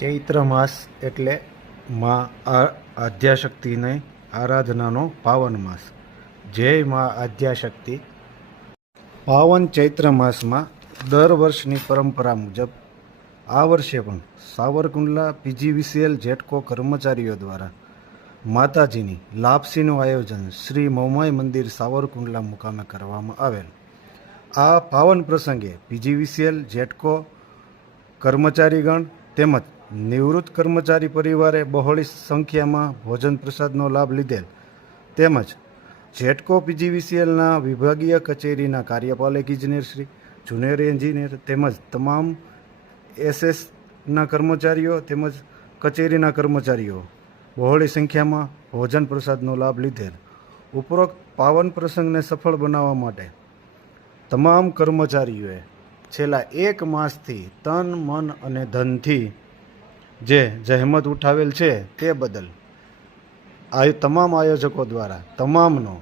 ચૈત્ર માસ એટલે માં આદ્યાશક્તિની આરાધનાનો પાવન માસ. જય માં આદ્યાશક્તિ. પાવન ચૈત્ર માસમાં દર વર્ષની પરંપરા મુજબ આ વર્ષે પણ સાવરકુંડલા પીજીવીસીએલ જેટકો કર્મચારીઓ દ્વારા માતાજીની લાપસીનું આયોજન શ્રી મૌમાઈ મંદિર સાવરકુંડલા મુકામે કરવામાં આવેલ. આ પાવન પ્રસંગે પીજીવીસીએલ જેટકો કર્મચારીગણ તેમજ નિવૃત્ત કર્મચારી પરિવારે બહોળી સંખ્યામાં ભોજન પ્રસાદનો લાભ લીધેલ તેમજ જેટકો પીજીવીસીએલના વિભાગીય કચેરીના કાર્યપાલક ઇજનેર શ્રી, જુનિયર એન્જિનિયર તેમજ તમામ એસએસના કર્મચારીઓ તેમજ કચેરીના કર્મચારીઓ બહોળી સંખ્યામાં ભોજન પ્રસાદનો લાભ લીધેલ. ઉપરોક્ત પાવન પ્રસંગને સફળ બનાવવા માટે તમામ કર્મચારીઓએ છેલ્લા એક માસથી તન, મન અને ધનથી જે જહેમત ઉઠાવેલ છે તે બદલ તમામ આયોજકો દ્વારા તમામનો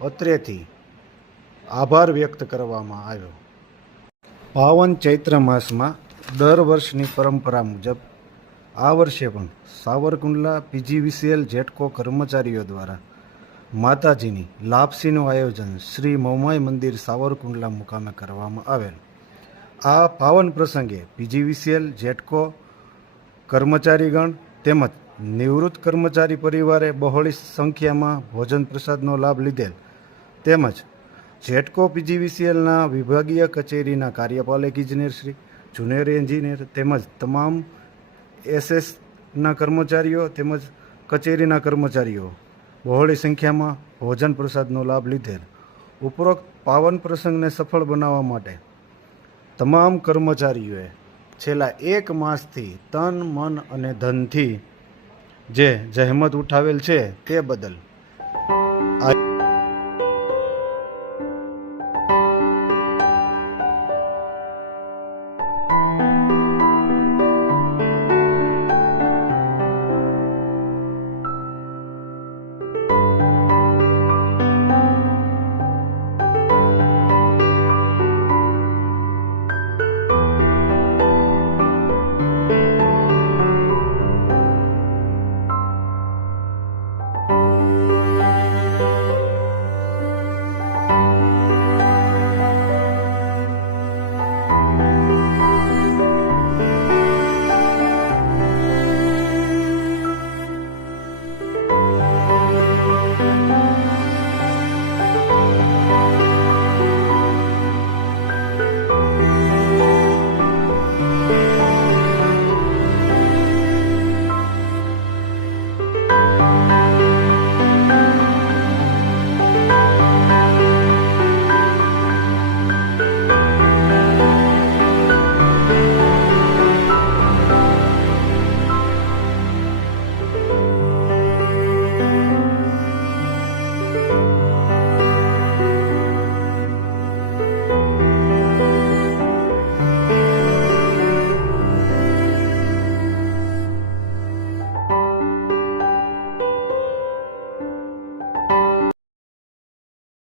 અત્રેથી આભાર વ્યક્ત કરવામાં આવ્યો. પાવન ચૈત્ર માસમાં દર વર્ષની પરંપરા મુજબ આ વર્ષે પણ સાવરકુંડલા પીજીવીસીએલ જેટકો કર્મચારીઓ દ્વારા માતાજીની લાપસીનું આયોજન શ્રી મૌમાઈ મંદિર સાવરકુંડલા મુકામે કરવામાં આવેલ. આ પાવન પ્રસંગે પીજીવીસીએલ જેટકો કર્મચારીગણ તેમજ નિવૃત્ત કર્મચારી પરિવારે બહોળી સંખ્યામાં ભોજન પ્રસાદનો લાભ લીધેલ તેમજ જેટકો પીજીવીસીએલના વિભાગીય કચેરીના કાર્યપાલક ઇજનેર શ્રી, જુનિયર એન્જિનિયર તેમજ તમામ એસએસના કર્મચારીઓ તેમજ કચેરીના કર્મચારીઓ બહોળી સંખ્યામાં ભોજન પ્રસાદનો લાભ લીધેલ. ઉપરોક્ત પાવન પ્રસંગને સફળ બનાવવા માટે તમામ કર્મચારીઓએ છેલ્લા એક માસથી તન, મન અને ધનથી જે જહેમત ઉઠાવેલ છે તે બદલ